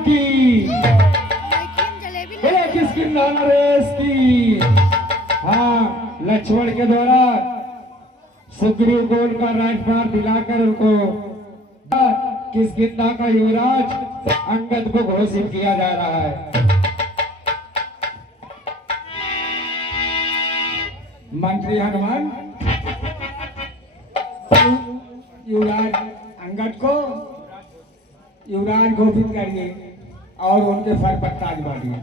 की, बोले किसकी नरेश की। हाँ, लक्ष्मण के द्वारा सुग्रीव को उनका राजपाट दिलाकर उनको किष्किंधा का युवराज अंगद को घोषित किया जा रहा है। मंत्री हनुमान युवराज अंगद को युवराज घोषित करिए और उनके सर पर ताज बांधिए।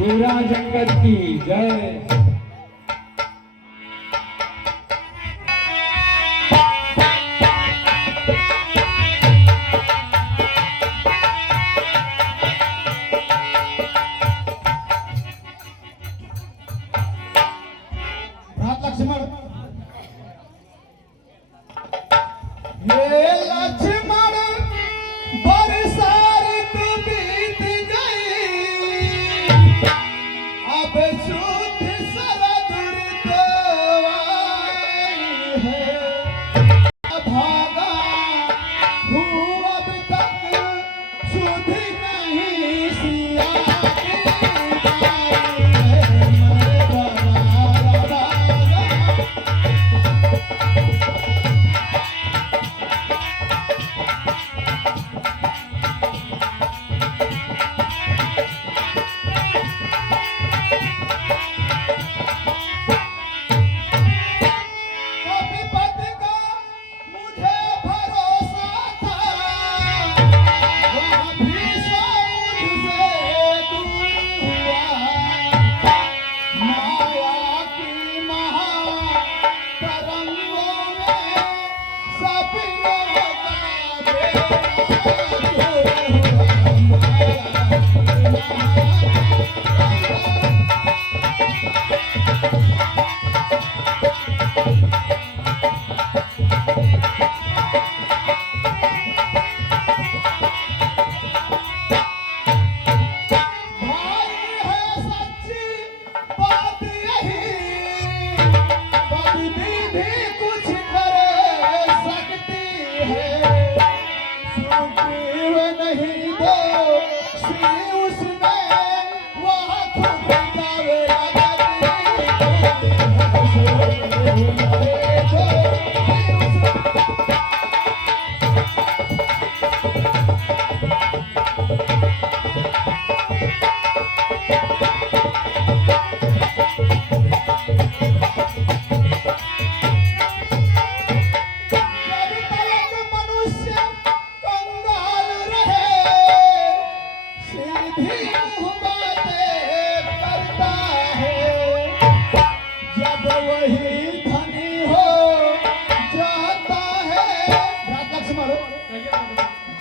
युवराज अंगद की जय। लक्ष्मण ये लक्ष्मण बरसात बीत गई, अब शुद्ध सरदुर तो आई है। भागा हूँ अब तक सुध नहीं सिया की बाई है।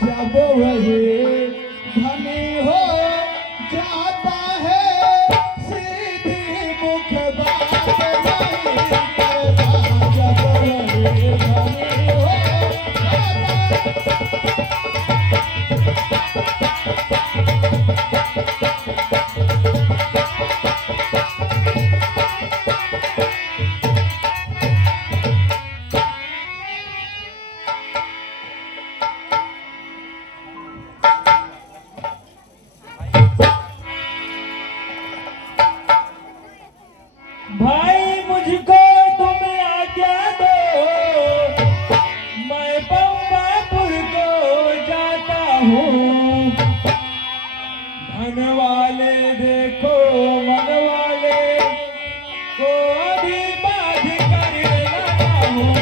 जब वही धनी हो जाता है, सीधी मुख बात नहीं करता। जब वही धनी हो भाई मुझको तुम आज्ञा दो, मैं बम्बापुर को जाता हूँ। धन वाले देखो मन वाले को अभी बाज कर लगा हूँ।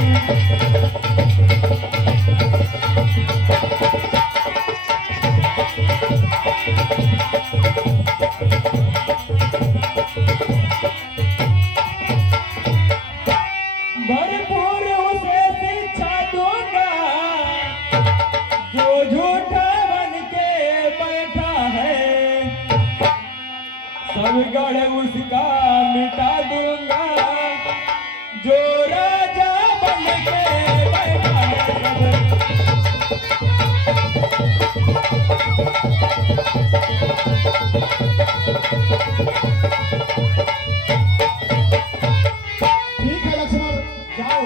बिगाड़ उसका मिटा दूंगा, जो राजा बन के बैठा है ठीक है लक्ष्मण, जाओ।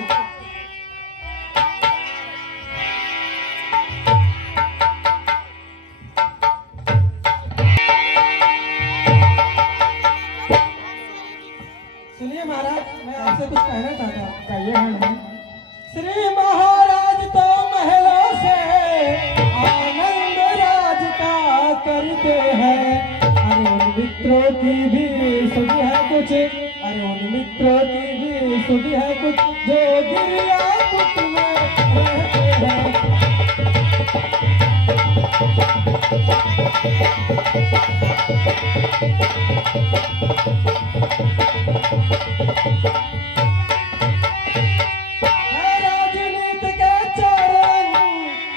सुनिए महाराज, मैं आपसे कुछ कहना चाहता हूँ। कहिए हनुमान। श्री महाराज तो महलों से आनंद राज का करते हैं। अरे उन मित्रों की भी सुधी है कुछ, अरे उन मित्रों की भी सुधी है कुछ, जो गिरिया कुट में रहते हैं। राजनीति के चरण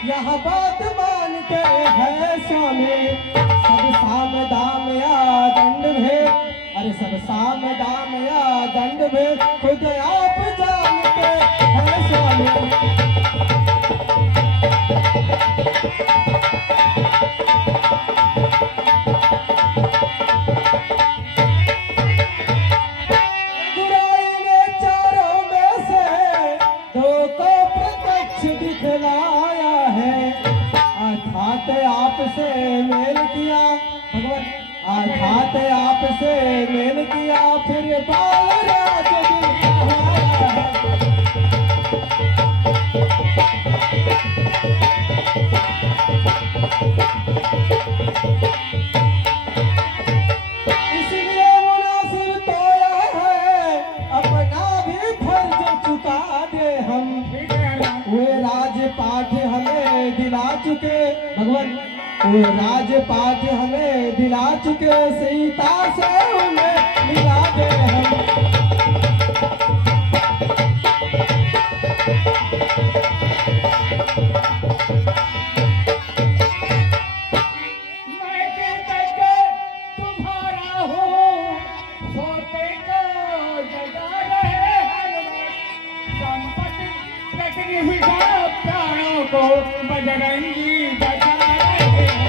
यह बात मानते हैं स्वामी, सब साम दाम या दंड में, अरे सब साम दाम या दंड में खुद आप जानते हैं स्वामी। बुराई ने चारों में से दो को प्रत्यक्ष दिखलाया है, अर्थात आपसे मेल किया भगवान, अर्थात आपसे मेल किया, फिर बाल राज दिखाया है। इसलिए मुनासिब तो यह है, अपना भी फर्ज चुका दे हम। वे राजपाट हमें दिला चुके भगवान, वो राजपाट हमें दिला चुके, सीता से उन्हें मिला दे हम। मैं कहता तुम्हारा हूँ, सोते को जगा रहे हनुमान, संपत्ति प्रकृति विषय प्राणों को बजरंगी बचा रहे हैं।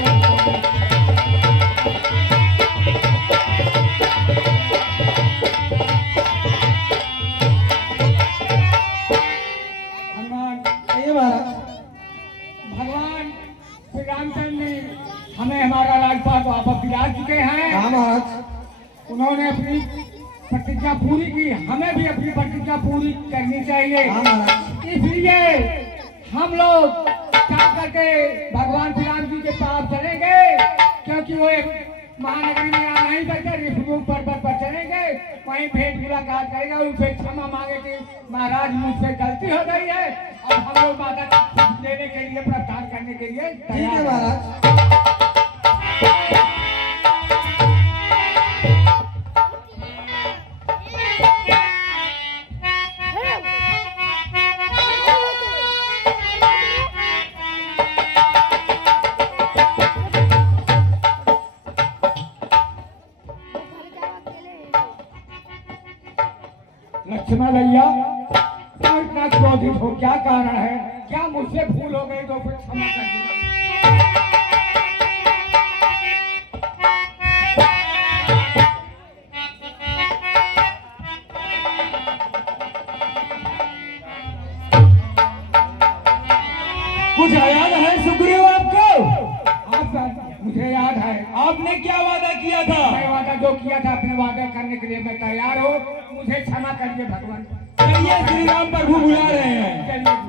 हनुमान, ये महाराज, भगवान श्री रामचंद्र जी हमें हमारा राजपाट वापस दिला चुके हैं। हाँ महाराज, उन्होंने अपनी प्रतिज्ञा पूरी की, हमें भी अपनी प्रतिज्ञा पूरी करनी चाहिए। हाँ महाराज। इसलिए हम लोग क्या करके भगवान श्री राम जी के पास चलेंगे, क्योंकि वो एक महानगरी में आ नहीं सकते, ऋषिमुख पर्वत पर चलेंगे, वहीं भेंट मुलाकात करेगा, उनसे क्षमा मांगे कि महाराज मुझसे गलती हो गई है, और हम लोग माता देने के लिए प्रस्थान करने के लिए ठीक है तैयार हैं। महाराज। लक्ष्मण भैया, क्यों इतना क्रोधित हो, क्या कारण है? क्या मुझसे भूल हो गई तो फिर क्षमा कर देना। कुछ याद है सुग्रीव आपको? आप, मुझे याद है। आपने क्या वादा किया था? मैं वादा जो किया था, अपने वादा करने के लिए मैं तैयार हूँ, मुझे क्षमा करिए भगवान। चलिए, श्री राम प्रभु बुला रहे हैं। चलिए।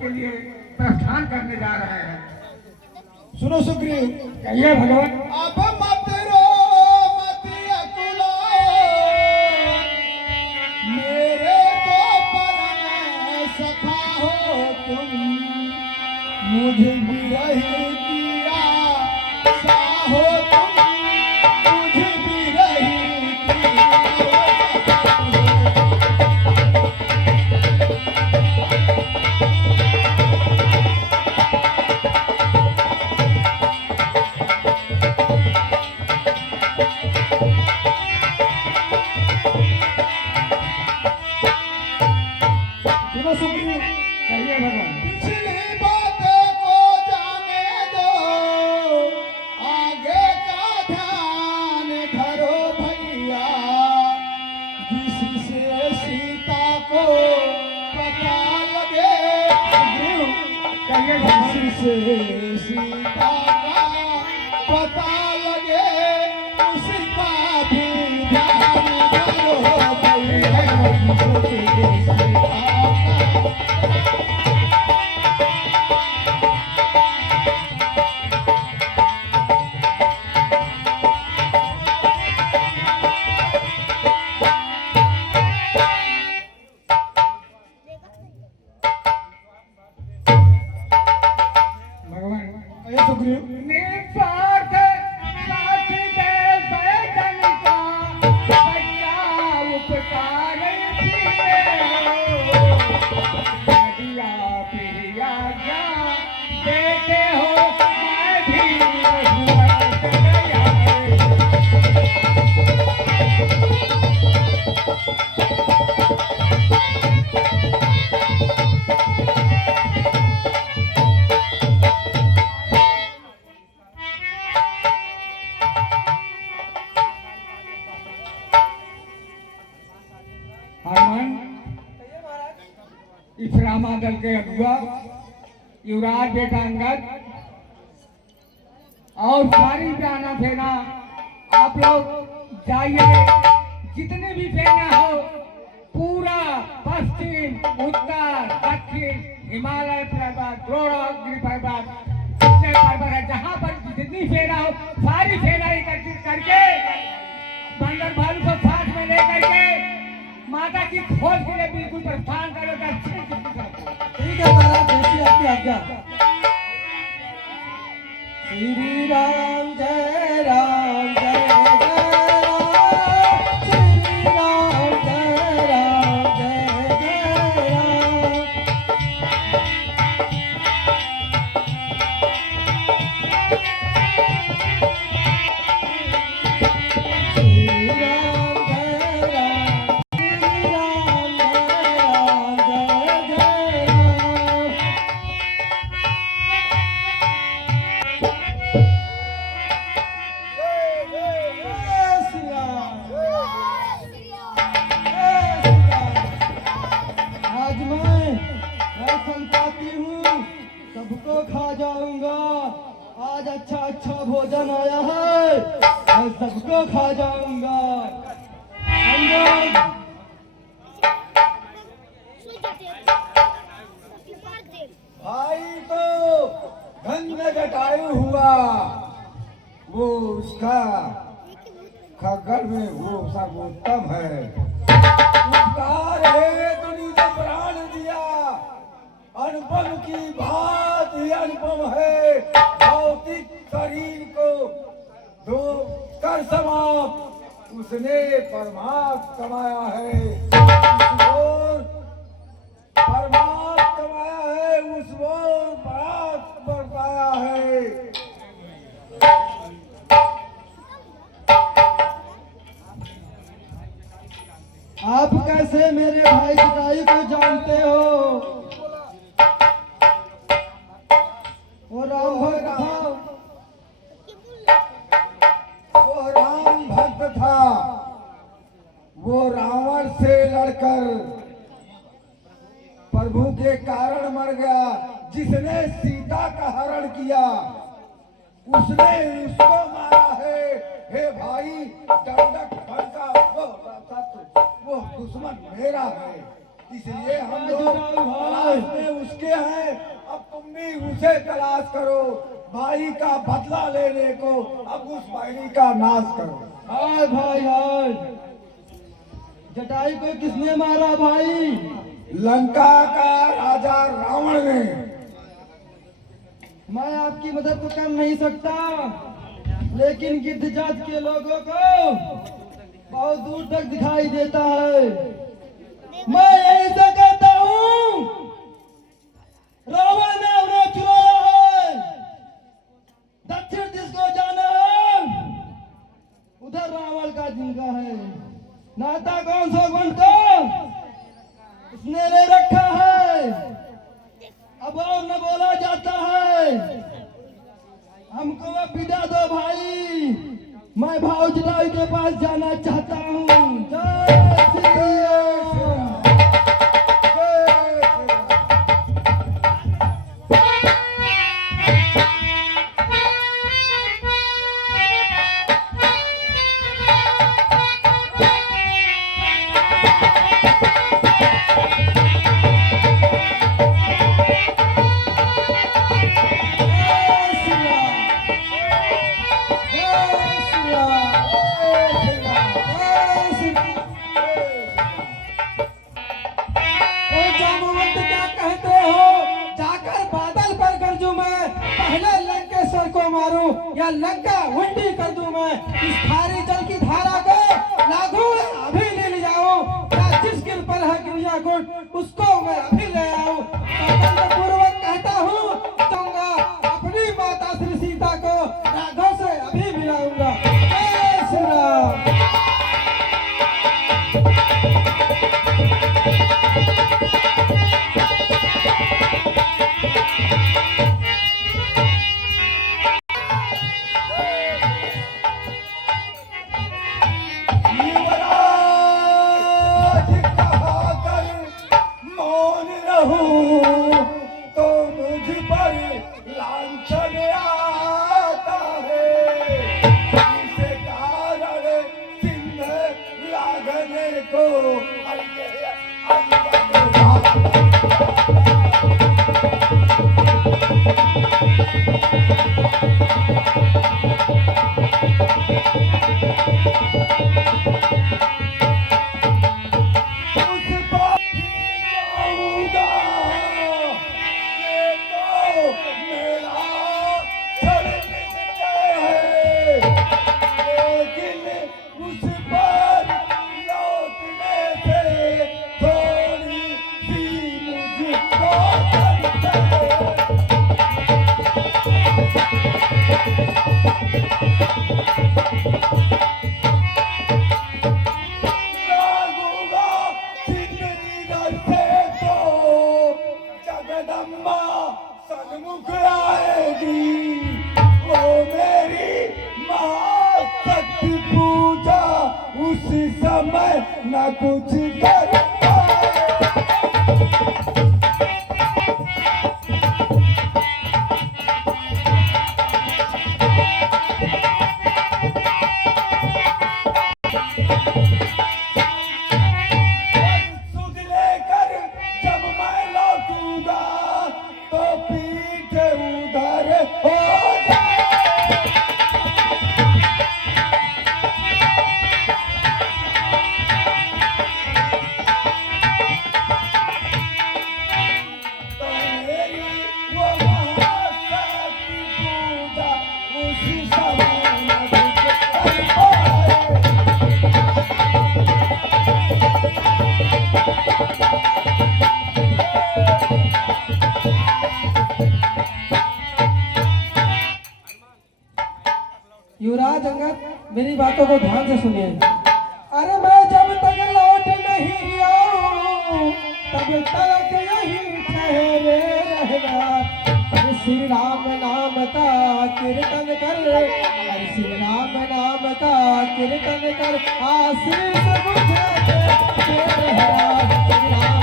के लिए प्रस्थान करने जा रहे हैं। सुनो सुग्रीव, कहिए भगवान। अब मत रो मत अकुलाओ, मेरे तो परम सखा हो तुम, मुझे विरही किया साहो तुम, मुझे विरही किया। सुनो सुग्रीव, कहिए भगवान। पिछली बातें को जाने दो, आगे का ध्यान धरो भैया, जिससे सीता को पता लगे, कहिए भगवान। जिससे सीता का पता लगे, उसका भी ध्यान धरो भैया, जिससे सीता का भगवान। ये सुग्रीव, निस्वार्थ साथ दे बैठन का, बच्चा उपकार किए हो। दिया पिया क्या देते हो, मैं भी रघुवंश गया है। हनुमान, इस रामा दल के अगुआ युवराज बेटा अंगद और सारी सेना सेना आप लोग जाइए, जितने भी सेना हो पूरा पश्चिम उत्तर दक्षिण हिमालय पर्वत द्रोणागिरि पर्वत जितने पर्वत है, जहाँ पर जितनी सेना हो सारी सेना एकत्रित करके बंदर भालू को साथ में लेकर के माता की खोज के लिए बिल्कुल प्रस्थान करो। दक्षिण की तरफ। ठीक है महाराज, जैसी आपकी आज्ञा। श्री राम जय राम जय जय राम, श्री राम जय राम जय जय राम। श्री राम जय राम, श्री राम जय जय राम। जय श्री राम, जय श्री राम। आज मैं संपाती हूँ, सबको खा जाऊंगा। आज अच्छा भोजन आया है, मैं सबको खा जाऊंगा। अंगद, भाई तो धन्य जटायु हुआ, वो उसका खग्गर में वो सर्वोत्तम है। उपकार है तुमने प्राण दिया, अनुपम की बात ही अनुपम है। भौतिक शरीर को दो कर समाप्त, उसने परमात्मा कमाया है। उस ओर परमात्मा कमाया है, उस ओर परात बरपाया है। आप कैसे मेरे भाई जटायु को जानते हो? वो राम भक्त था, वो राम भक्त था, वो रावण से लड़कर प्रभु के कारण मर गया। जिसने सीता का हरण किया उसने उसको मारा है। हे भाई, दंडक भड़का वो दुश्मन मेरा है। इसलिए हम लोग तलाश में उसके हैं। अब तुम भी उसे तलाश करो, भाई का बदला लेने को। अब उस भाई का नाश करो। हाय भाई हाय, जटायु को किसने मारा भाई? लंका का राजा रावण ने। मैं आपकी मदद तो कर नहीं सकता, लेकिन गिद्ध जात के लोगों को बहुत दूर तक दिखाई देता है। मैं यही से कहता हूँ, रावण ने उन्हें चुराया है। दक्षिण जिसको जाना है उधर रावण का जिनका है। नाता कौन सा गुण को उसने ले रखा है, अब और न बोला जाता है। हमको अब विदा दो भाई, मैं भाव जटायु के पास जाना चाहता हूँ। जय श्री राम। या लंका उल्टी कर दूं मैं, इस खारी जल की धारा को लागू अभी ले जाऊं, या जिस गिर पर है क्रिया गुण उसको मैं अभी ले आऊं। पूर्वक कहता हूँ, दूंगा अपनी माता श्री सीता को राघव से अभी मिलाऊंगा। जय श्री राम। तो मुझ पर लांछन आता है, इसे कारण सिंह लागने को जगदम्बा सन्मुख आएगी, वो मेरी महाशक्ति पूजा उस समय न कुछ कर पाए। सुध लेकर जब मैं लौटूंगा तो पीठ उधर हो जाए। तो मेरी वो महाशक्ति पूजा उसी समय न कुछ कर पाए। युवराज अंगद, मेरी बातों को ध्यान से सुनिए। अरे मैं जब तक लौट नहीं आऊं तब तक यही ठहरे रहना। अरे श्री राम नाम का कीर्तन कर, अरे श्री राम नाम का कीर्तन कर, आशीष मुझे दे रहना। श्री राम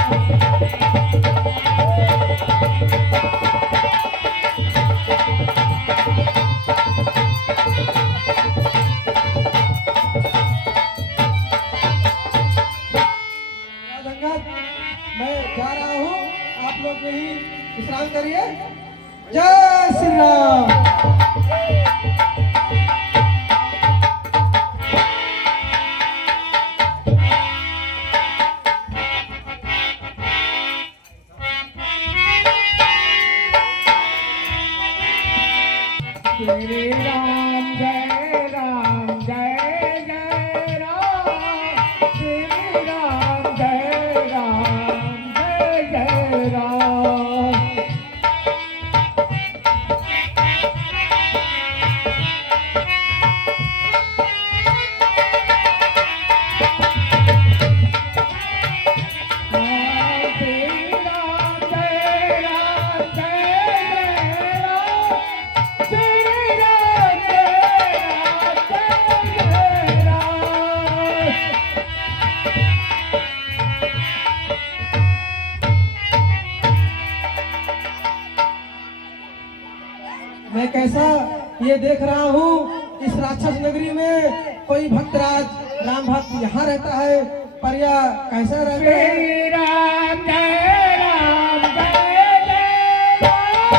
करिए। जय श्री राम। श्री राम जय राम जय जय राम, श्री राम जय जय राम। मैं कैसा ये देख रहा हूँ, इस राक्षस नगरी में कोई भक्तराज राम भक्त यहाँ रहता है, पर यह कैसा रहता है? श्री राम जय राम जय जय राम,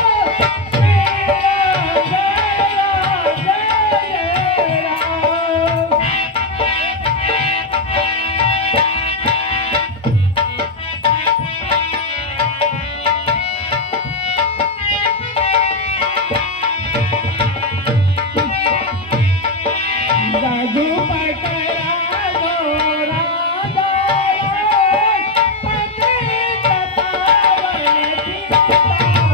श्री राम जय राम जय राम। रघुपति राघव राजा पतित पावन सीताराम।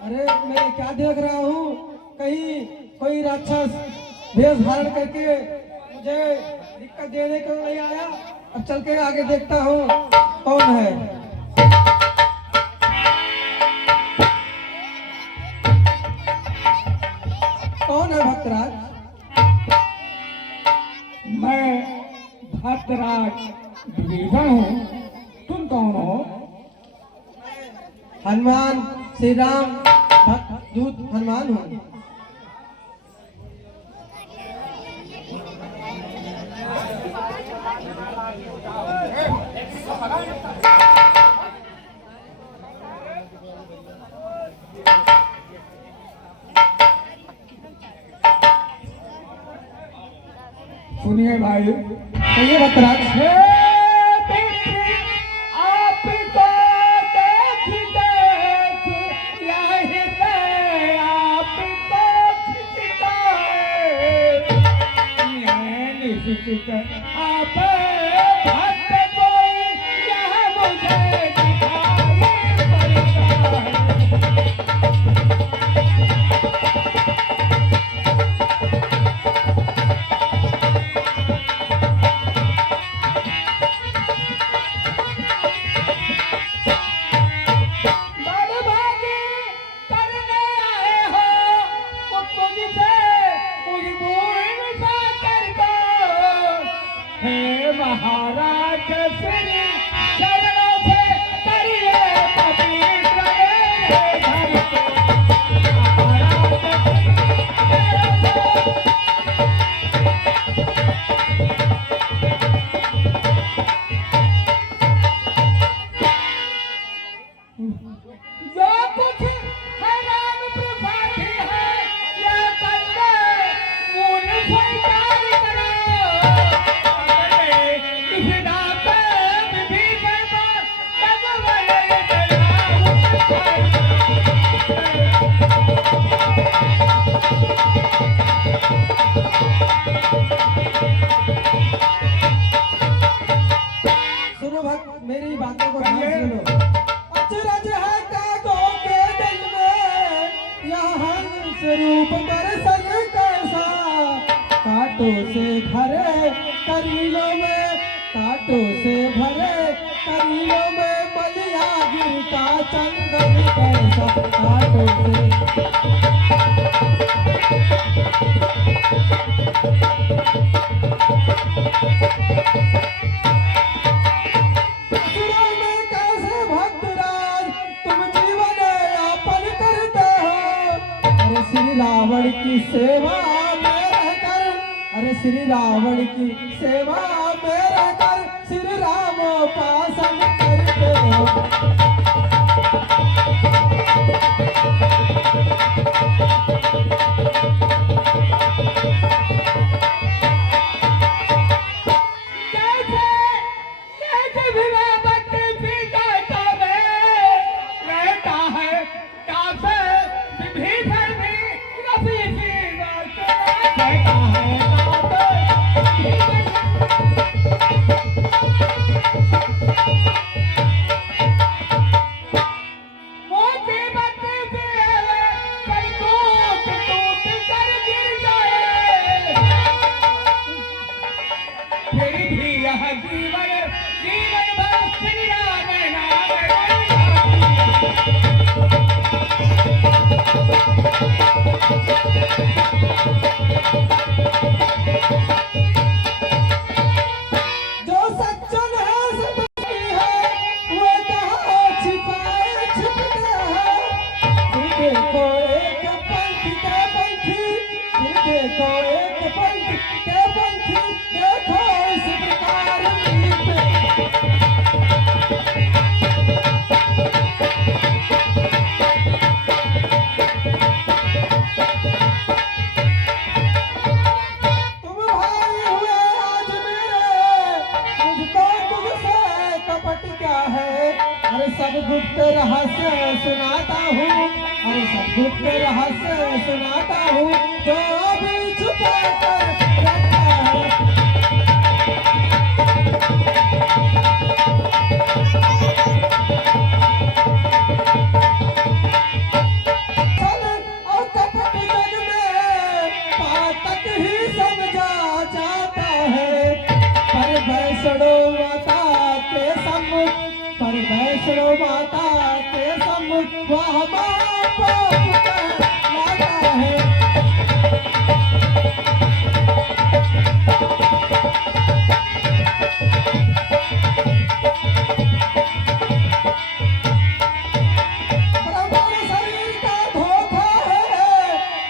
अरे मैं क्या देख रहा हूँ, कहीं कोई राक्षस वेश धारण करके मुझे दिक्कत देने को नहीं आया। अब चल के आगे देखता हूँ कौन है। कौन है भक्तराज? मैं भक्तराज विभीषण हूँ, तुम कौन हो? हनुमान श्री राम भक्त दूत हनुमान हूँ। सुनिए भाई, कहिए भक्तराज। हे बिरबल, आपको देख देख यहीं से आपको खिंचता है। यह निश्चित आप भक्त कोई यह मुझे दिखाई पड़ता है। बड़भागी करने आए हो मुझसे, मुझ भूल सा कर दो। हे कांटों से भरे करीलों में, कांटों से भरे करीलों में मलिया गिरता चंदन कैसा कांटों से। असुरों में कैसे भक्तराज तुम जीवन यापन करते हो। अरे श्री रावण की सेवा में रहकर, अरे श्री रावण की सेवा में रहकर श्री राम उपासन करते हो। सब गुप्त रहस्य सुनाता हूँ, अरे सब गुप्त रहस्य सुनाता हूँ, जो अभी छुपा कर रखा है। छल और कपट जग में पातक ही समझा जाता है, पर वैष्णो माता के सम्मुख, पर वैष्णो माता के सम्मुख वह बाप लाता है। ब्राह्मण शरीर का धोखा है,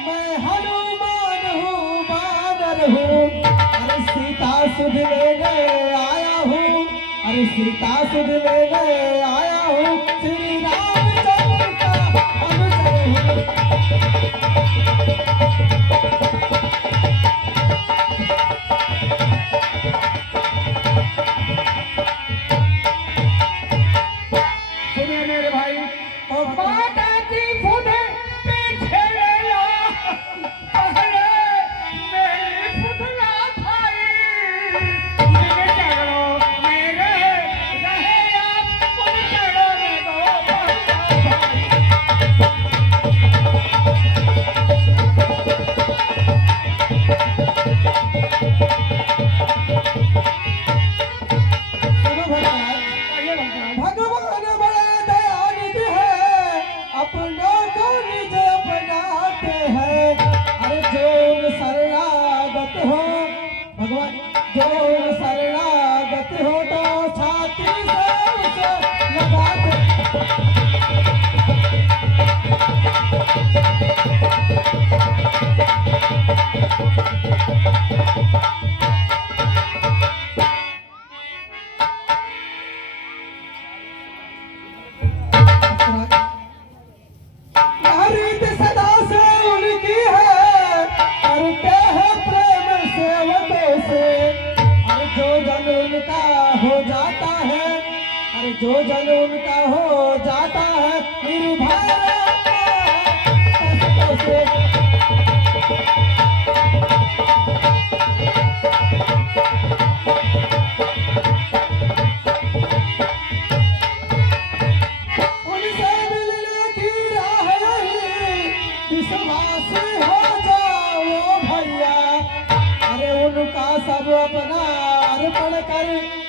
मैं हनुमान हूँ, वानर हूँ, अरे सीता सुध लेने आया हूँ, अरे सीता सुध लेने आया हूँ, श्री रामचंद्र का अनुचर हूँ। सुनिए मेरे भाई, और माता की खुद पीछे ले लो, पहले मेरी खुद ना खाई, मेरे चरणों मेरे रहे आप उन चरणों में दो सुनो भगवान, भगवान बड़े दयानिधि है, अपनों को निज अपनाते हैं। अरे जो शरणागत हो भगवान, जो शरणागत हो तो छाती से उसे लगाते। रीत सदा से उनकी है, करते हैं प्रेम सेवकों से। अरे जो जन उनका हो जाता है, अरे जो जन उनका हो जाता है, निर्भय रहता है कष्टों से। उनसे मिलने की राह यही, विश्वासी हो जाओ भैया, अरे उन उनका सब अपना अर्पण कर,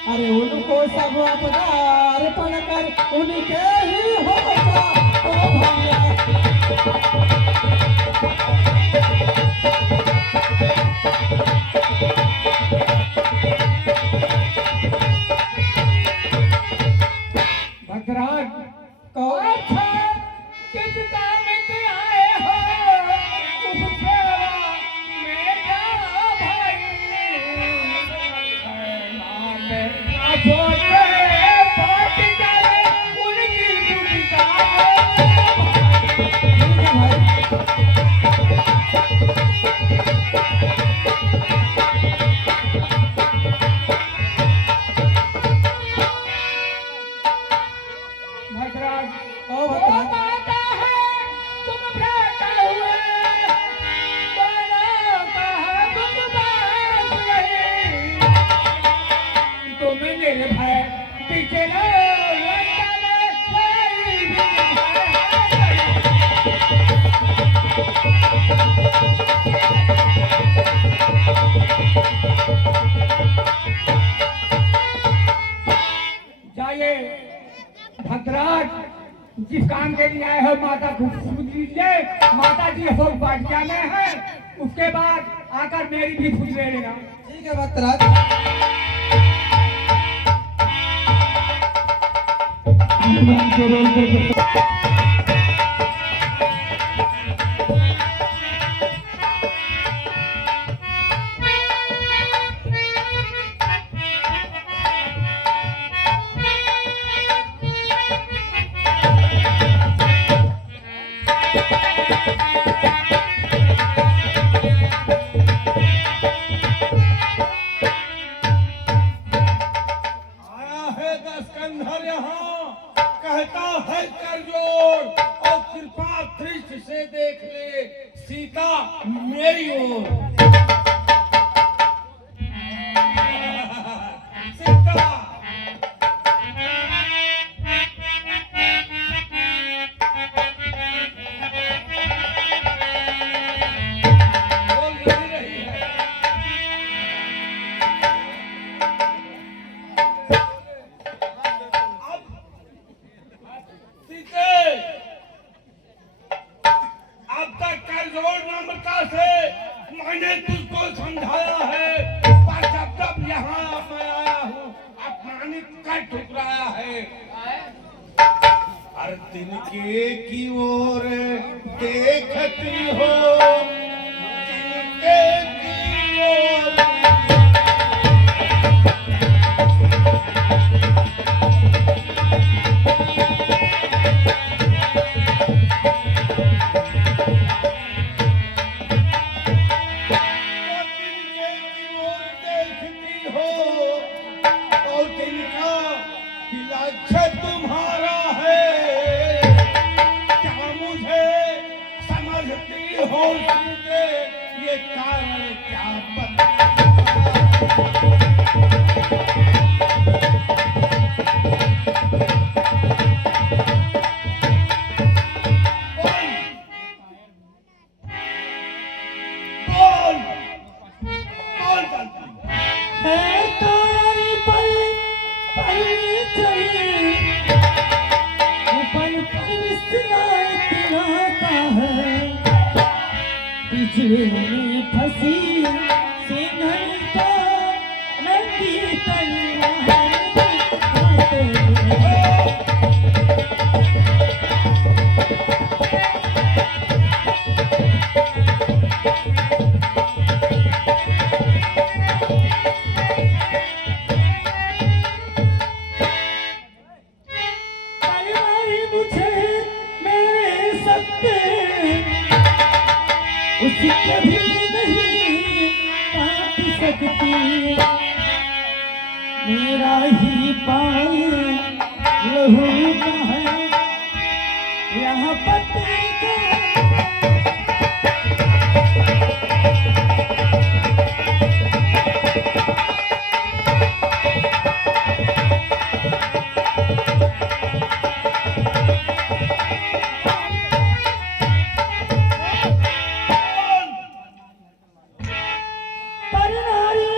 अरे उनको सब अपना अर्पण कर, उनके ही हो जा ओ भैया। भद्राज कहो अच्छा किस काम के आए हो उस सेवा में जाओ भाई माते अछोटे पट जाए उनकी दुविधा ठीक है भाई। भद्राज कहो वो भद्राज। बात है तुम भ्रष्ट हुए दोनों का तुम बात रही तुम निर्भय पीछे लो लंका में कोई भी है। जाइए भद्राज जिस काम के लिए आए हो माता को सुन लीजिए माता जी हो बाटिया में है उसके बाद आकर मेरी भी सुन ले लेना। ठीक है भद्राज। हनुमान के रोल करके आया है दस्कंधर यहाँ, कहता है कर जोड़ और कृपा दृष्टि से देख ले सीता मेरी ओर। सीता बोल नहीं रही है। अब सीते अब तक करजोड़ नम्रता से मैंने तुझको समझाया है पर जब यहाँ मैं आया हूँ अपमानित कर ठुकराया है। हर दिन के की ओर देखती हो तिनके की ओर। तिनके की ओर देखती हो और तिनका लक्ष्य तुम्हारा है। क्या मुझे समझती हो सीते ये कारण क्या बोल बोल बोल है तारी पल चली, पल सिलाता है, पिछले में फंसी सिंघन का नदी तलवार दिखाते हैं। तलवारी मुझे मेरे सत्ते उसी कभी नहीं काट सकती, मेरा ही पाँव लहू का है यहाँ पत्ते का। पर नारी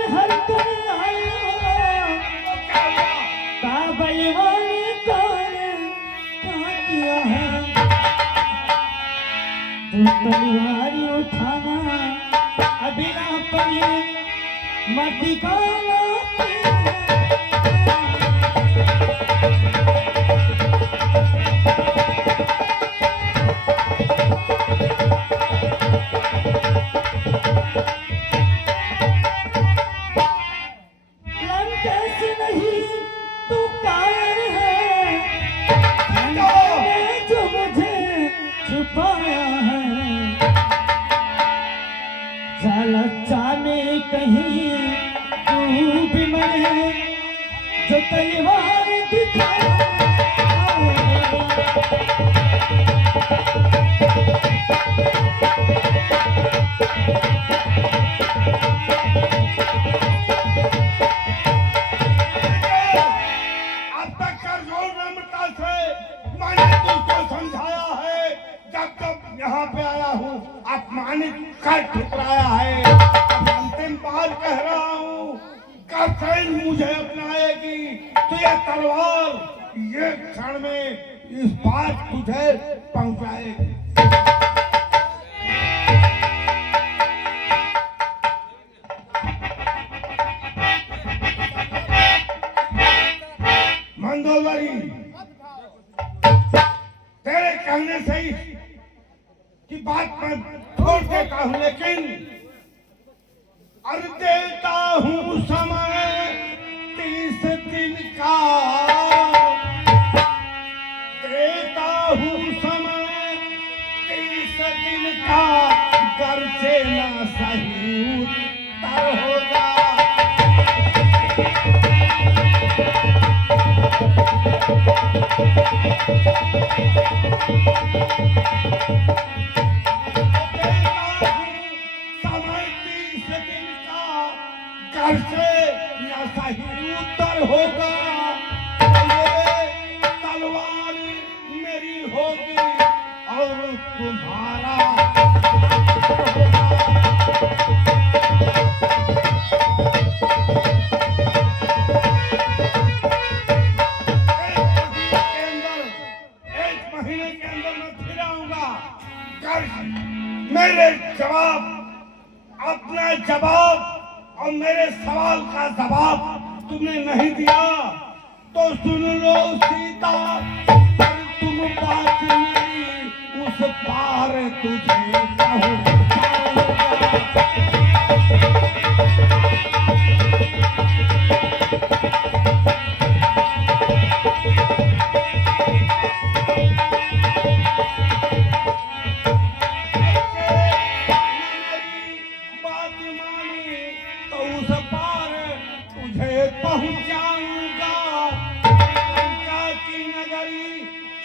बलवानी कौन क्या किया है, जो तलवारी उठाना अभी ना पड़ी मट्टी का कहीं तू भी मरे जो तलवार दिखा अब तक करजोल नम्रता से मैंने तुमको समझाया है, जब यहाँ पे आया हूँ अपमानित कर ठुकराया है। अंतिम बार कह रहा हूँ, कर्तव्य मुझे अपनाएगी तो ये तलवार ये क्षण में इस बात तुझे पहुंचाएगी। मंदोदरी, तेरे कहने से ही की बात मैं छोड़ देता हूँ, लेकिन और देता हूँ समय 30 दिन का, देता हूँ समय 30 दिन का, घर से ना सही उत्तर होगा। घर से न सही उत्तर होगा, ये तलवार मेरी होगी और तुम्हारा एक महीने के अंदर मैं फिर आऊंगा। मेरे जवाब, अपना जवाब और मेरे सवाल का जवाब तुमने नहीं दिया तो सुन लो सीता, तुम बात मेरी उस पार तुझे कहूं।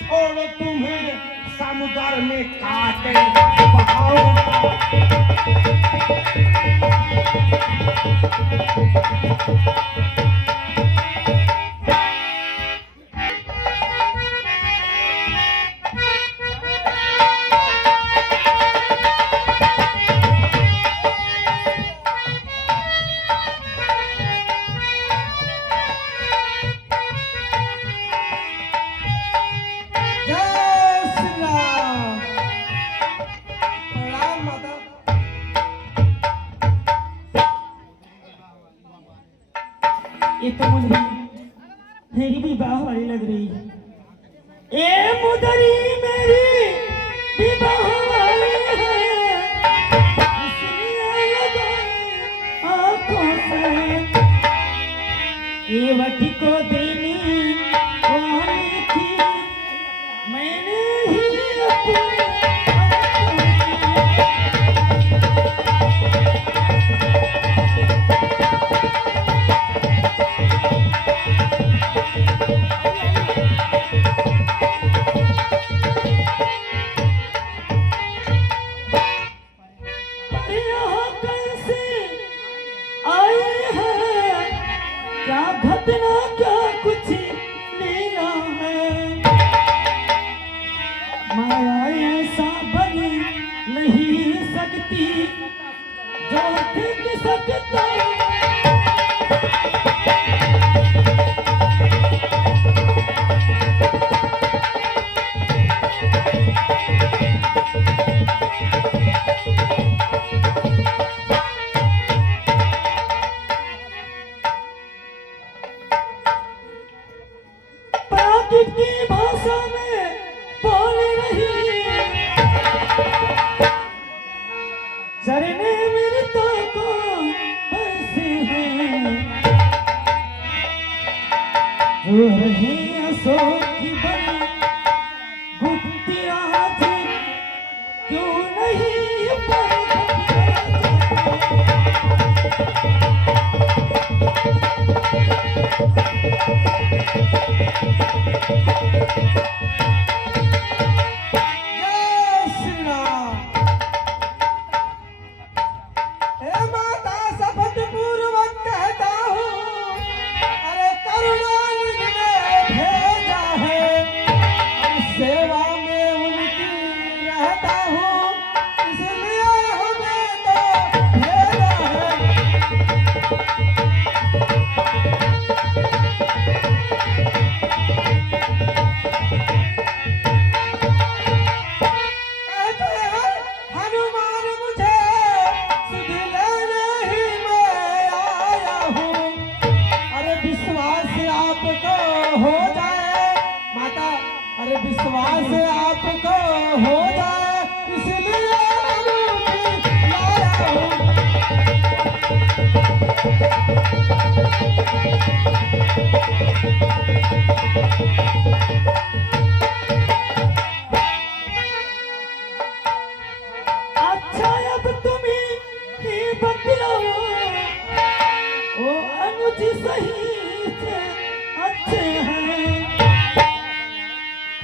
छोड़ तुम्हें समुद्र में काटे बहाऊंगा। ये तो मुझे मेरी विवाह वाली लग रही है। ए मुदरी मेरी विवाह वाली है, इसलिए लगाई आंखों से ये वटी को देनी वाली थी, मैंने ही अपनी क्या कुछ लीला है, माया ऐसा बनी नहीं सकती जो ठीक सकता। जो रही अशोक की बनी गुप्ती आज क्यों नहीं जय श्री राम। हे माता शपथ पूर्वक कहता हूँ, अरे करुणानिधि ने भेजा है, और सेवा में उनकी रहता हूँ, इसलिए हमें तो भेजा है। कहते हैं हनुमान मुझे सुध लेने ही मैं आया हूँ, अरे विश्वास आपको हो जाए माता, अरे विश्वास आपको हो जाए, इसलिए अंगूठी लाया हूँ। अच्छा अब तुम ही बतलाओ, ओ अनुज सही से अच्छे हैं,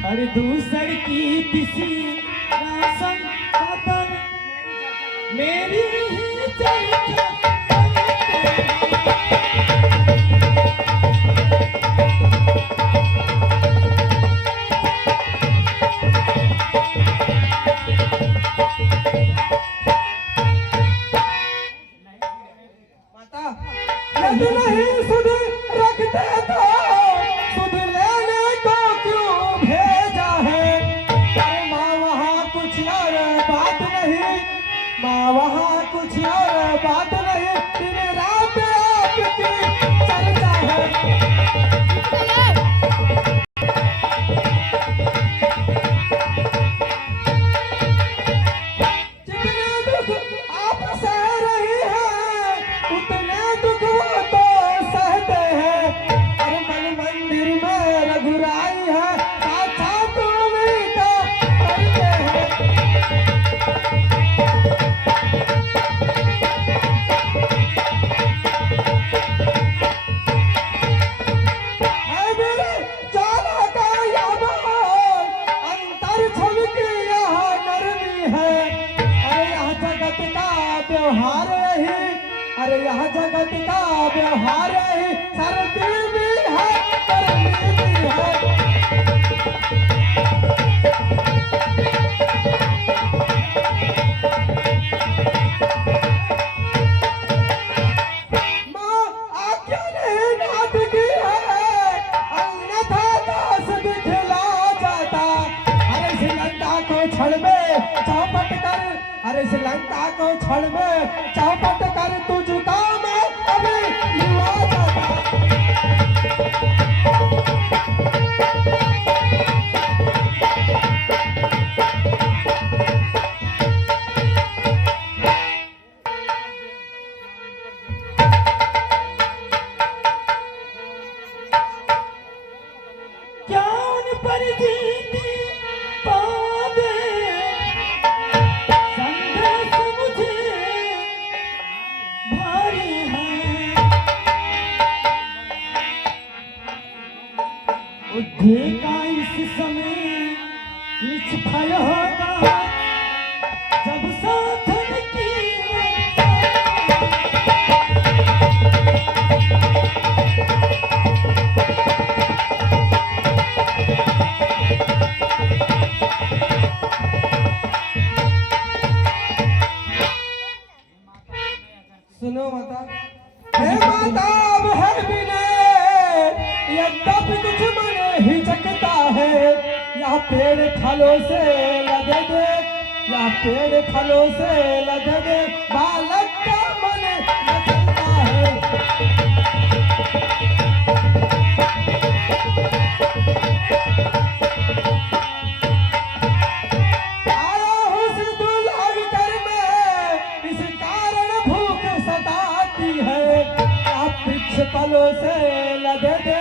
हर दूसर की किसी राशन बदन मेरी ही चर्चा करते हैं। माता यदि नहीं सुध रखते तो सुध लेने को क्यों भेजा है। अरे माँ वहाँ कुछ और बात नहीं, माँ वहाँ कुछ और बात नहीं, दिन रात आपकी चर्चा है। जितने दुख आप सह रही हैं, उतने दुख वो तो सहते हैं। अरे मन मंदिर में रघुराई है, साक्षात उन्हीं का करते हैं। है मेरे जाला का याबान, अंतर छलकी यहाँ नरमी है। अरे यहाँ जगत का व्यवहार रही, अरे यहाँ जगत का व्यवहार रही, सर्दी भी है गर्मी भी है। माँ आज्ञा नहीं नाथ की है, अन्यथा दास दिखला जाता। अरे श्रीलंका को छड़ में चौपट कर, अरे श्रीलंका को छड़ में चौपट कर तुझका मैं अभी युवा जाता। क्या उन पर जीती पावे, संदेश मुझे भारी है। बुद्धि का इस समय निष्फल होगा, जब साधन की सुनो माता। हे माता अब है विनय, यद्यपि कुछ मन हिचकता है, यह पेड़ फलों से लदे दे, यह पेड़ फलों से लदे दे, बालक का मन लचकता है। आया हूँ इस दुर्लभ घर में, इस कारण भूख सताती है। यह वृक्ष फलों से लदे दे,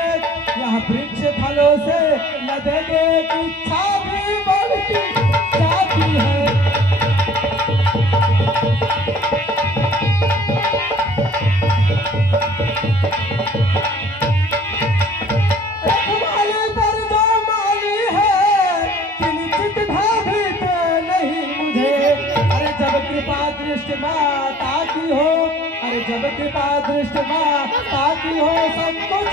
यह वृक्ष देने की इच्छा भी बढ़ती जाती है। माली पर जो माली है किंचित भावित नहीं मुझे। अरे जब कृपा दृष्टि माता की हो, अरे जब कृपा दृष्टि माता की हो, सब कुछ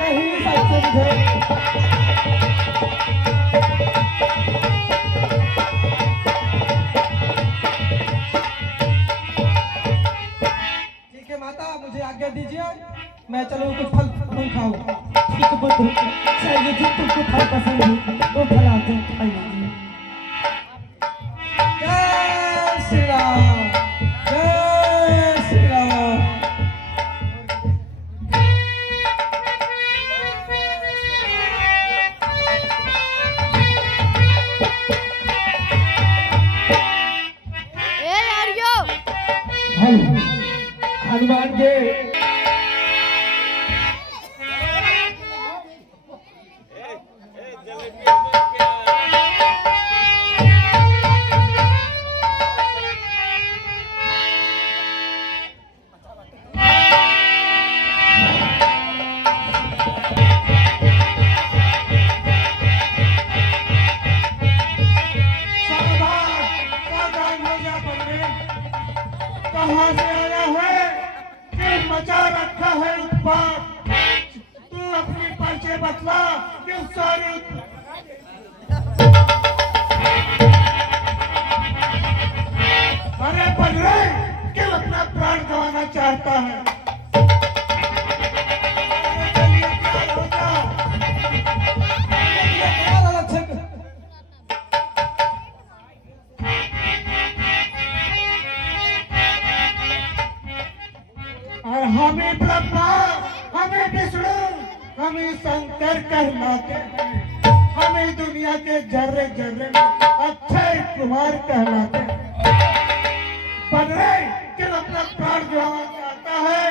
नहीं सच समझे। ठीक है माता, मुझे आज्ञा दीजिए, मैं चलूं कुछ फल फूल खाऊं। ठीक पुत्र, चाहिए जो तुमको फल पसंद है वो फल आते हैं, खाई लीजिए। जय श्री राम, जय श्री राम। ए यारियो हनुमान के सावधान हो जा बंदे, कहाँ से आया है कि मचा रखा है उत्पात। तू अपनी परिचय बतला कि सारी अरे बदले क्यों अपना प्राण गंवाना चाहता है। चलिए, तैयार हो जा। और हमें ब्रह्मा, हमें विष्णु, हमें शंकर कहलाते हैं। हमें दुनिया के जर्रे जर्रे में अक्षय कुमार कहलाते हैं। बदले किन अपना प्राण गंवाना चाहता है,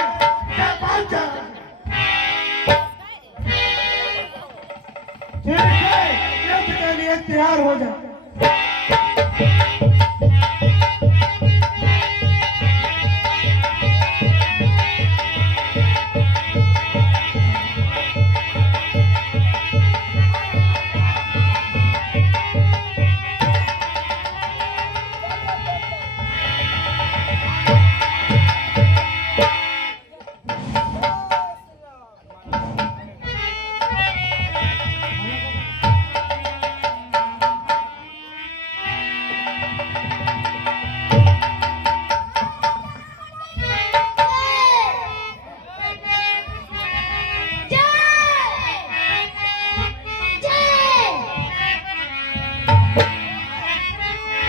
क्या बात है? ठीक है, युद्ध के लिए तैयार हो जा।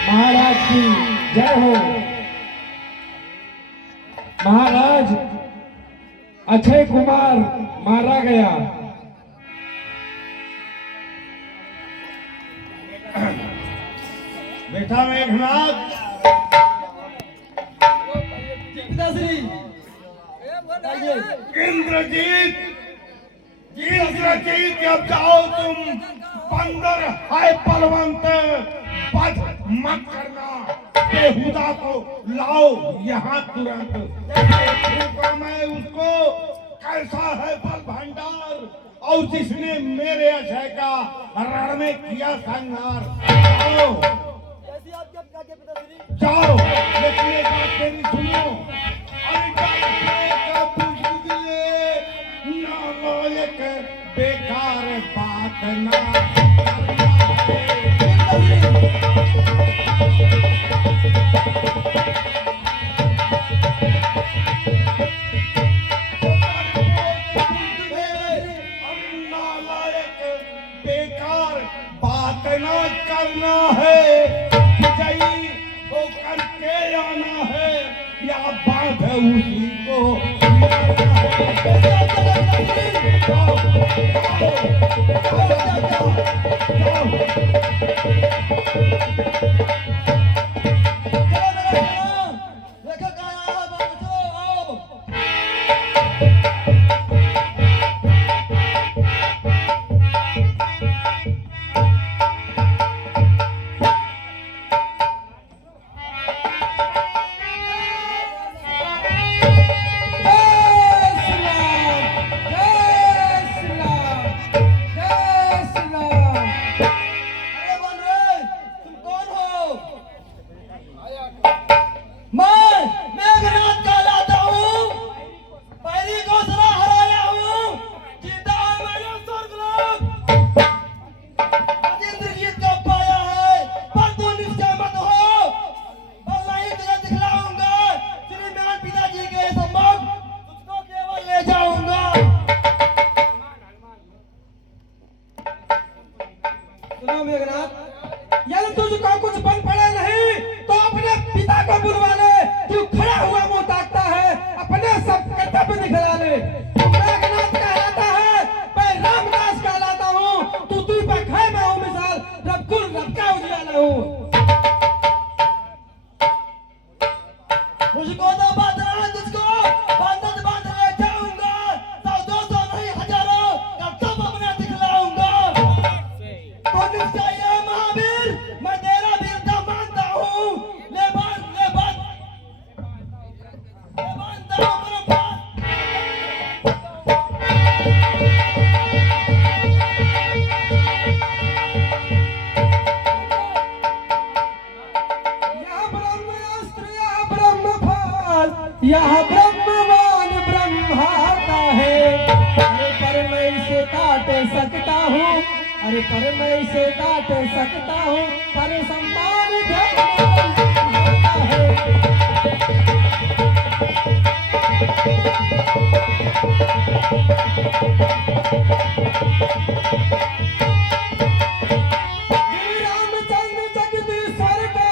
महाराज की जय हो। महाराज अक्षय कुमार मारा गया। बेटा मेघनाथ, पिताश्री, इंद्रजीत, इंद्रजीत, अब जाओ तुम। बंदर है बलवंत, पद मत करना। बेहुदा को लाओ यहाँ तुरंत। देखूंगा मैं उसको कैसा है बल भंडार, और जिसने मेरे अक्षय का रण में किया संहार। जाओ जाओ, लेकिन एक बात मेरी सुनो। अरे का पूछ दिए, नालायक बेकार बात ना बेकार बात ना करना है। विजयी होकर के आना है, या बात है उसी को अरे पर मैं इसे काट सकता हूँ, पर सम्मान ध्यान होता है। श्री रामचंद्र जगदीश्वर को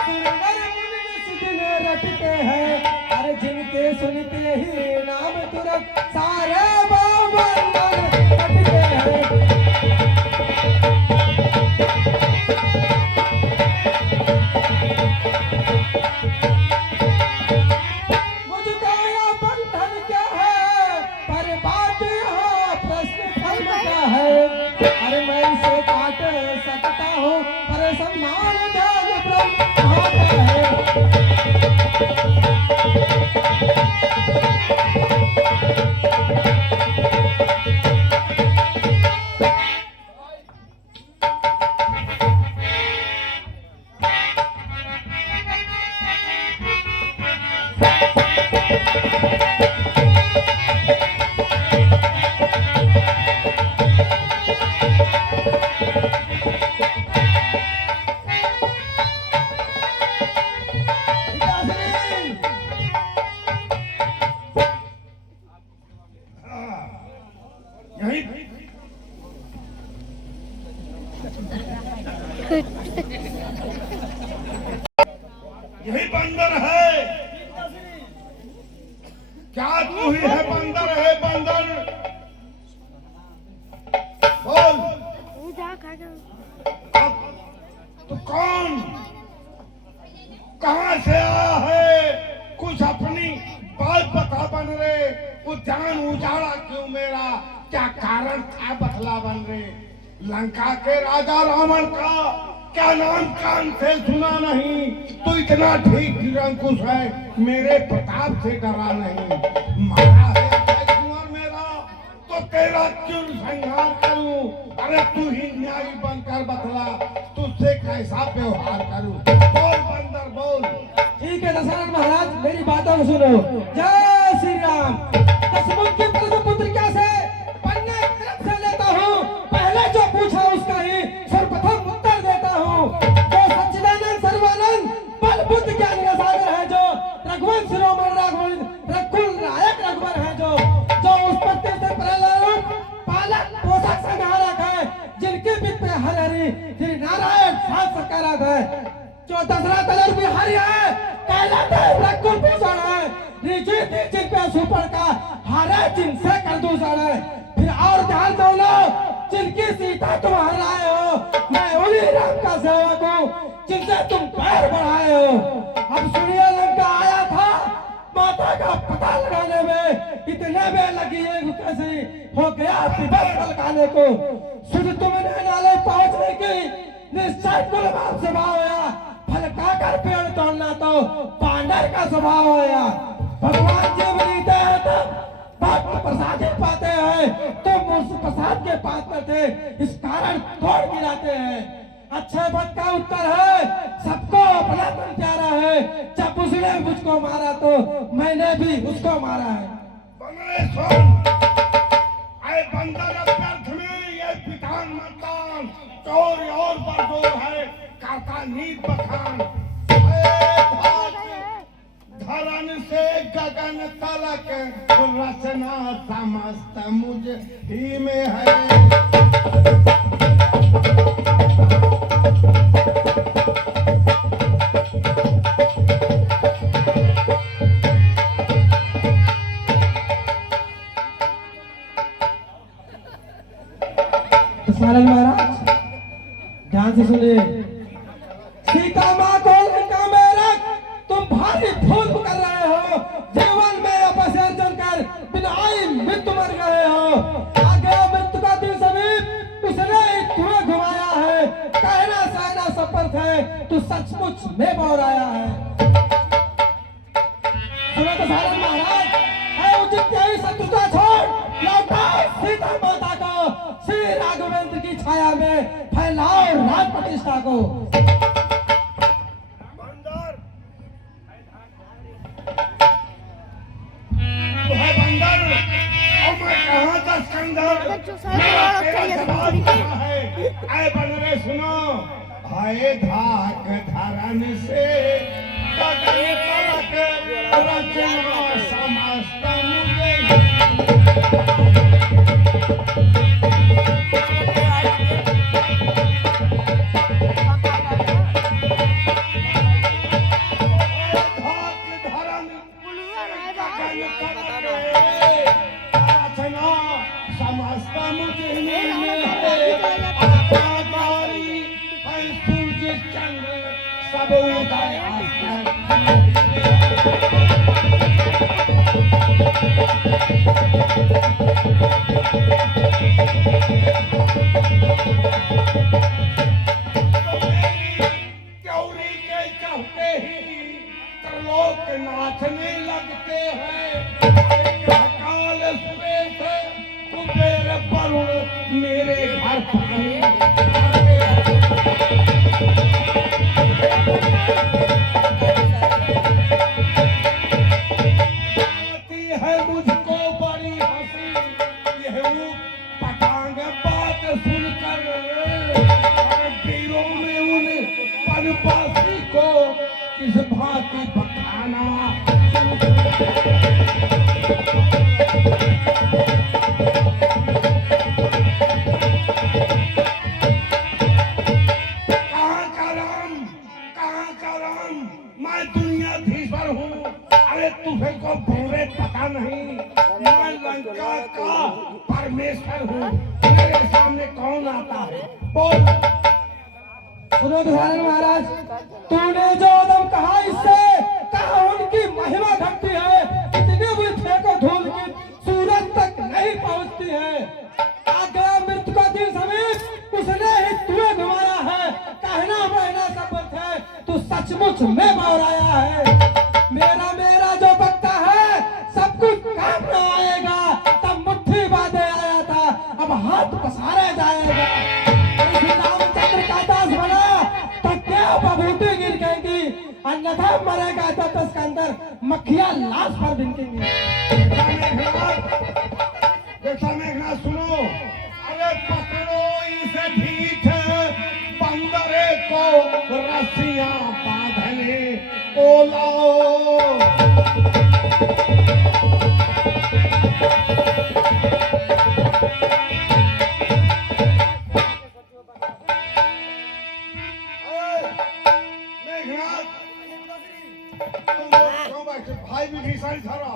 सुंदर मुनि सुदिन रटते हैं। अरे जिनके सुनते ही नाम तुरंत सारे बावन रटते हैं। मुझको यह बंधन क्या है, पर बात यहाँ प्रश्न फल क्या है। अरे मैं इसे काट सकता हूँ, पर सम्मान ध्यान ब्रह्म होता है। यही यही बंदर है। क्या तू ही है बंदर? है बंदर? बोल। अब तू कौन, कहां से आया है? कुछ अपनी बात बता बन रहे। वो जान उजाड़ा क्यों मेरा? क्या कारण था बतला बन रहे? लंका के राजा रावण का क्या नाम कान से सुना नहीं? तो इतना ठीक निरंकुश है, मेरे प्रताप से डरा नहीं। मारा है अक्षय कुमार मेरा, तो तेरा क्यों संहार करूं? अरे तू ही न्यायी बनकर बतला, तुझसे कैसा व्यवहार करूं? बोल बंदर बोल। ठीक है दशरथ महाराज, मेरी बातों को सुनो। जय श्री राम। दशमुख के पुत्र कैसे पन्ने तरफ से लेता हूँ, पहले जो पूछा उसका ही सर्वप्रथम उत्तर देता हूँ। जो सच्चिदानंद सर्वानंद बल बुद्ध ज्ञान का सागर है, जो रघुवंश शिरोमणि रघुकुल नायक रघुवर है, जो उस पत्ते से प्रहलाद पालक पोषक संहारक है, जिनके वित्त में हर हरि श्री नारायण साथ सकारात है, जो दशरथ दलर बिहारी है, कहलाते रघुकुल भूषण है, ऋषि जिन पे सुपड़ का हारे जिनसे कर दूषण है। फिर और ध्यान दो लो, जिनकी सीता तुम हराए हो, मैं उन्हीं राम का सेवक हूँ जिनसे तुम पैर बढ़ाए हो। अब सुनिए, लंका आया था माता का पता लगाने में, इतने में लगी एक कैसी हो गया दिवस लगाने को। शुद्ध तुमने नाले पहुंचने की निश्चय कुलभाव स्वभाव होया, फल खाकर पेड़ तोड़ना तो पांडर का स्वभाव होया। भगवान जी बनते हैं तब भक्त प्रसादित पाते हैं, तुम उस प्रसाद के पात्र थे, इस कारण तोड़ गिराते हैं। अच्छे भक्त का उत्तर है, सबको अपना तन प्यारा है, जब उसने मुझको मारा तो मैंने भी उसको मारा है। बंदरे सुन, आए बंदर अभ्यर्थ में ये विधान मतदान चोर और बरदोर है, काका नीत बखान। धरन से गगन तलक रचना समस्त मुझ ही में है। सारंग महाराज ध्यान से सुनिए। सीता माँ को लंका में रख तुम भारी भूल कर रहे हो, जीवन में अपसर्जन कर बिनाई मृत्यु मर गए हो। आगे मृत्यु का दिन समीप उसने तुम्हें घुमाया है, कहना सहना सफर है, तू सचमुच में बोराया है। सुनो तो सारंग महाराज, है उचित यही शत्रुता छोड़ लौटाओ सीता माता को, श्री राघवेंद्र की छाया में फैलाओ राज प्रतिष्ठा को। बंदर तू है बंदर और मैं कहाँ का स्कंदर बच्चों सारे मेरा और तेरा चाहिए जवाब थोड़ी की। क्या है? ऐ बन रहे सुनो, हाय धाक धरन से गगन तलक रचना समस्त मुझे धाक धरन गगन तलक रचना समस्त मुझे आकाकारी है सूरज चंद्र सब उदय त्योरी के कहते ही त्रिलोक नाचने लगते हैं। काल श्वेत कुबेर वरुण मेरे घर पानी आती है मुझको बड़ी हंसी, यह वो पटांग बात सुनकर और वीरों में उन पनवासी को किस भांति बखाना। कहाँ का राम, कहाँ का राम, मैं दुनियाधीश्वर हूँ। अरे तुझे को भूरे पता नहीं, मैं लंका का परमेश्वर हूँ। मेरे सामने कौन आता है? बोल। सुनो धुरान महाराज, तूने जो आदम कहा इससे कहा उनकी महिमा घटती है, इतने भी फेंको धूल की सूरज तक नहीं पहुंचती है। आ गया मृत्यु का दिन समीप, उसने ही तुम्हें घुमाया है। कहना बहना सब व्यर्थ है, तू सचमुच में बावराया है। मेरा मेरा जो बकता है सब कुछ काम न आएगा। तब मुट्ठी बांधे आया था, अब हाथ पसारे जाएगा। श्री रामचंद्र का दास बना तो क्या बबूती गिर गएगी, अन्यथा मरेगा तो उसके अंदर मक्खियां लाश पर बिनकेंगी। देखा मेघनाथ सुनो, अरे पकड़ो इसे ढीठ बंदरे को रस्सियां बांधने को लाओ। मेघनाथ तुम लोग क्यों बैठे? भाई विभीषण धरो।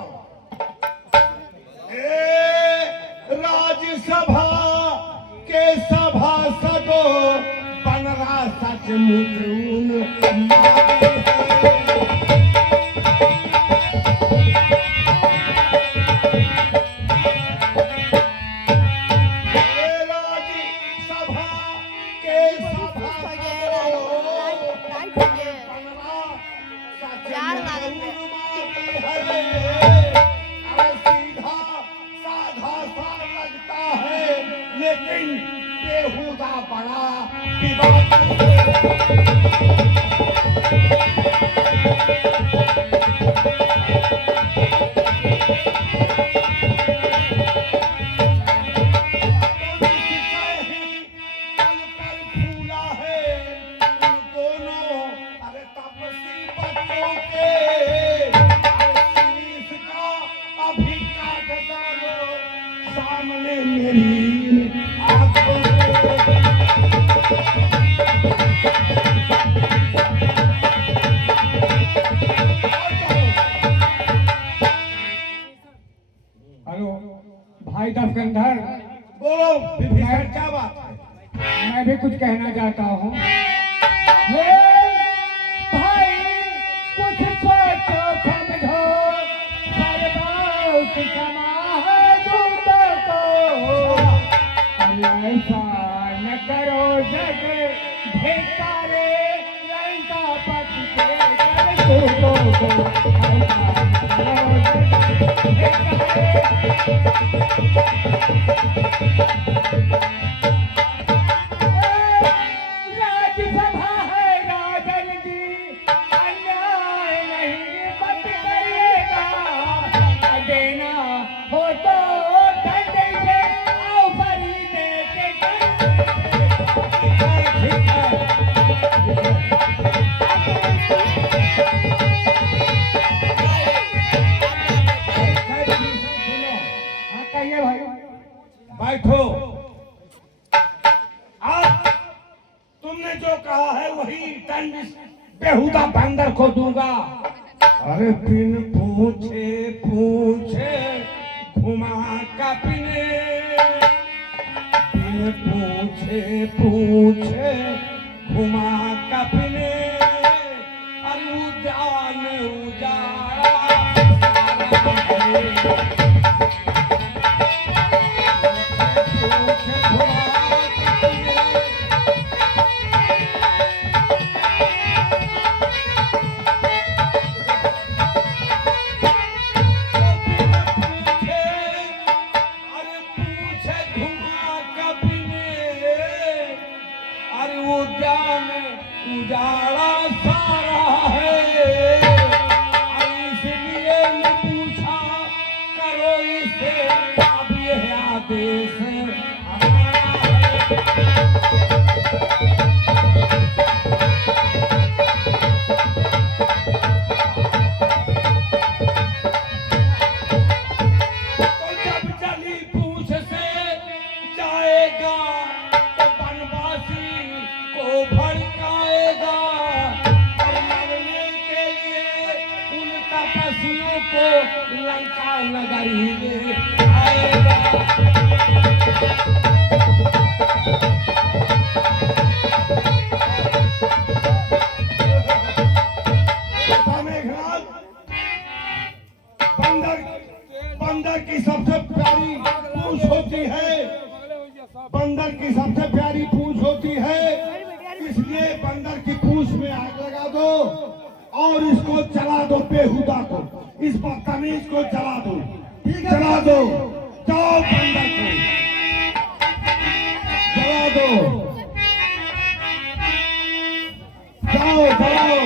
राज्यसभा के सभासदों बन रहा सचमुच उन राज्यसभा के सभासदों लाइट हो गया। यार लागत है। सीधा साधा सा लगता है, लेकिन बेहुदा बड़ा फूला है दोनों। अरे तपसी बच्चों के शीश का अभी काट डालो सामने मेरी आंखों हेलो भाई दफकंधर, बोलो विभीषण क्या बात है? मैं भी कुछ कहना चाहता हूँ। हे भाई कुछ सोचो समझो, सर्वोच्च समा है दूतों को। ऐसा न करो जग धिक्कारे लंका पति के दूतों को। ऐसा न करो जग राज्यसभा है राजन जी, अन्याय नहीं मत करिएगा। देना हो तो दंड बेहुदा बंदर को दूंगा। अरे बिन पूछे पूछे घुमा कपने, बिन पूछे पूछे घुमा कपने, अरे उजान उजाड़ा सारा है। पूछे घुमा कपने, उजाड़ा सारा है। इसलिए मैं पूछा करो इसे, अब यह आदेश हमारा है। तो जब चली पूछ से जाएगा तो बनवासी को भड़काएगा, और मरने के लिए उन तपस्वियों को लंका नगरी में आएगा। मेघनाथ, बंदर बंदर की सबसे प्यारी पूंछ होती है, बंदर की सबसे प्यारी पूंछ होती है। इसलिए बंदर की पूंछ में आग लगा दो और इसको जला दो, बेहुदा को, इस बदतमीज को जला दो, जला दो। जाओ बंदर को जला दो, जाओ जलाओ।